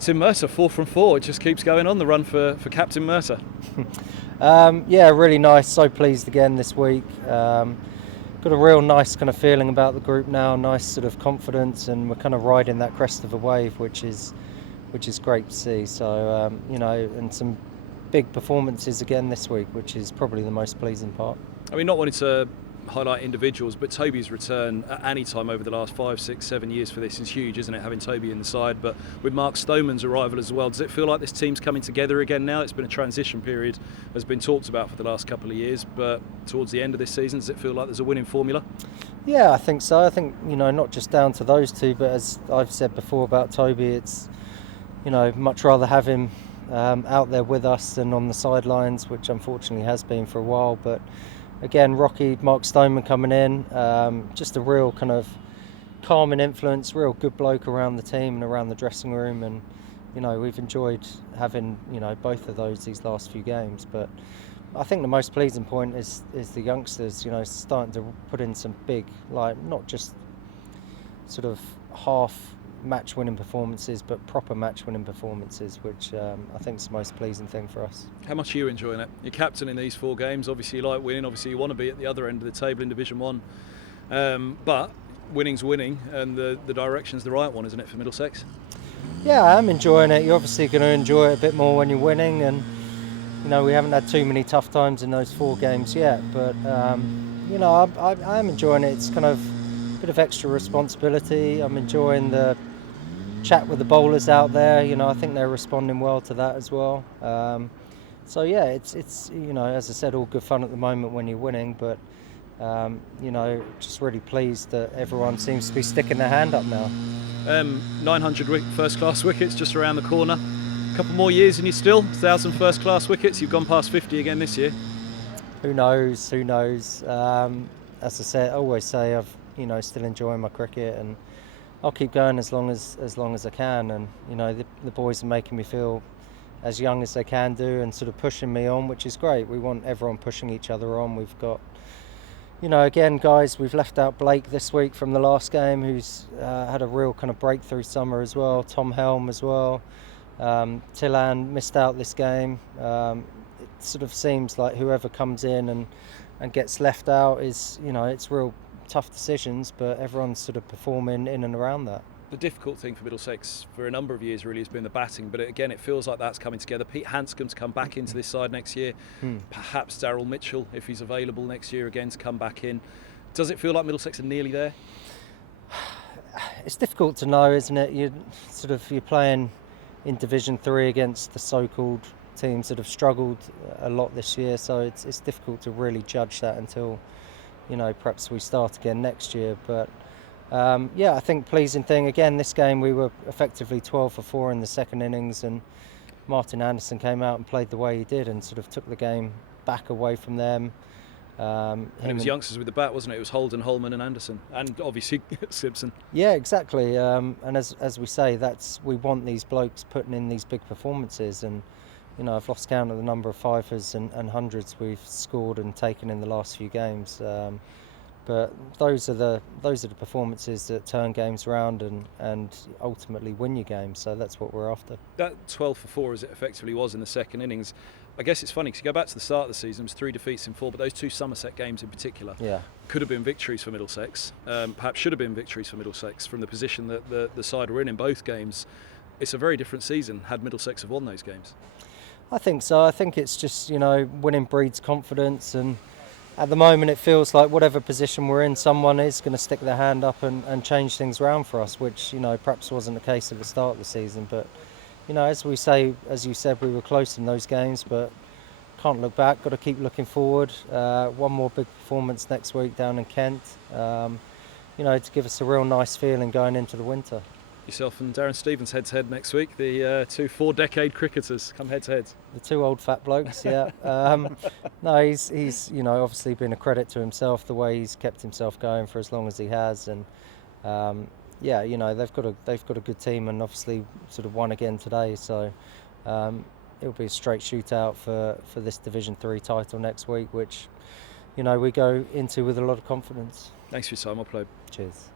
Tim Murtagh, 4 from 4. It just keeps going on, the run for Captain Murtagh. Yeah, really nice. So pleased again this week. Got a real nice kind of feeling about the group now. Nice sort of confidence, and we're kind of riding that crest of a wave, which is great to see. So and some big performances again this week, which is probably the most pleasing part. I mean, not wanting to highlight individuals, but Toby's return at any time over the last 5, 6, 7 years for this is huge, isn't it, having Toby in the side? But with Mark Stoneman's arrival as well, does it feel like this team's coming together again now? It's been a transition period, has been talked about for the last couple of years, but towards the end of this season, does it feel like there's a winning formula? Yeah, I think so. I think, not just down to those two, but as I've said before about Toby, it's, much rather have him out there with us than on the sidelines, which unfortunately has been for a while. But again, Rocky, Mark Stoneman coming in, just a real kind of calming influence, real good bloke around the team and around the dressing room. And, we've enjoyed having, both of these last few games. But I think the most pleasing point is the youngsters, starting to put in some big, not just sort of half match-winning performances, but proper match-winning performances, which I think is the most pleasing thing for us. How much are you enjoying it? You're captain in these 4 games. Obviously, you like winning. Obviously, you want to be at the other end of the table in Division 1. But winning's winning, and the direction's the right one, isn't it, for Middlesex? Yeah, I'm enjoying it. You're obviously going to enjoy it a bit more when you're winning, and we haven't had too many tough times in those 4 games yet. But I'm enjoying it. It's kind of a bit of extra responsibility. I'm enjoying the chat with the bowlers out there. I think they're responding well to that as well. So yeah, it's as I said, all good fun at the moment when you're winning, but just really pleased that everyone seems to be sticking their hand up now. 900 first-class wickets just around the corner. A couple more years and you're still 1,000 first-class wickets. You've gone past 50 again this year. Who knows? As I said, I always say, I've still enjoying my cricket, and I'll keep going as long as I can. And the boys are making me feel as young as they can do, and sort of pushing me on, which is great. We want everyone pushing each other on. We've got, again, guys, we've left out Blake this week from the last game, who's had a real kind of breakthrough summer as well. Tom Helm as well. Tillan missed out this game. It sort of seems like whoever comes in and gets left out is, it's real tough decisions, but everyone's sort of performing in and around that. The difficult thing for Middlesex for a number of years really has been the batting, but again, it feels like that's coming together. Pete Hanscom's come back into this side next year. Perhaps Daryl Mitchell, if he's available next year again, to come back in. Does it feel like Middlesex are nearly there? It's difficult to know, isn't it? You're playing in Division 3 against the so-called teams that have struggled a lot this year, so it's difficult to really judge that until perhaps we start again next year. But I think pleasing thing again, this game we were effectively 12 for 4 in the second innings, and Martin Anderson came out and played the way he did and sort of took the game back away from them. And it was youngsters with the bat, wasn't it? It was Holden, Holman and Anderson, and obviously Simpson. Yeah, exactly. And as we say, we want these blokes putting in these big performances, and I've lost count of the number of fifers and hundreds we've scored and taken in the last few games. But those are the performances that turn games around and ultimately win your games. So that's what we're after. That 12 for 4, as it effectively was in the second innings, I guess it's funny because you go back to the start of the season, it was 3 defeats in 4, but those 2 Somerset games in particular could have been victories for Middlesex. Perhaps should have been victories for Middlesex from the position that the side were in both games. It's a very different season had Middlesex have won those games. I think so. I think it's just, winning breeds confidence, and at the moment it feels like whatever position we're in, someone is going to stick their hand up and change things around for us, which, perhaps wasn't the case at the start of the season. But, as we say, as you said, we were close in those games, but can't look back, got to keep looking forward. One more big performance next week down in Kent, to give us a real nice feeling going into the winter. Yourself and Darren Stevens head-to-head next week, the 2 4-decade cricketers come head-to-head. The 2 old fat blokes, yeah. No, he's obviously been a credit to himself, the way he's kept himself going for as long as he has, and they've got a good team, and obviously sort of won again today, so it'll be a straight shootout for this Division 3 title next week, which we go into with a lot of confidence. Thanks for your time, I'll play. Cheers.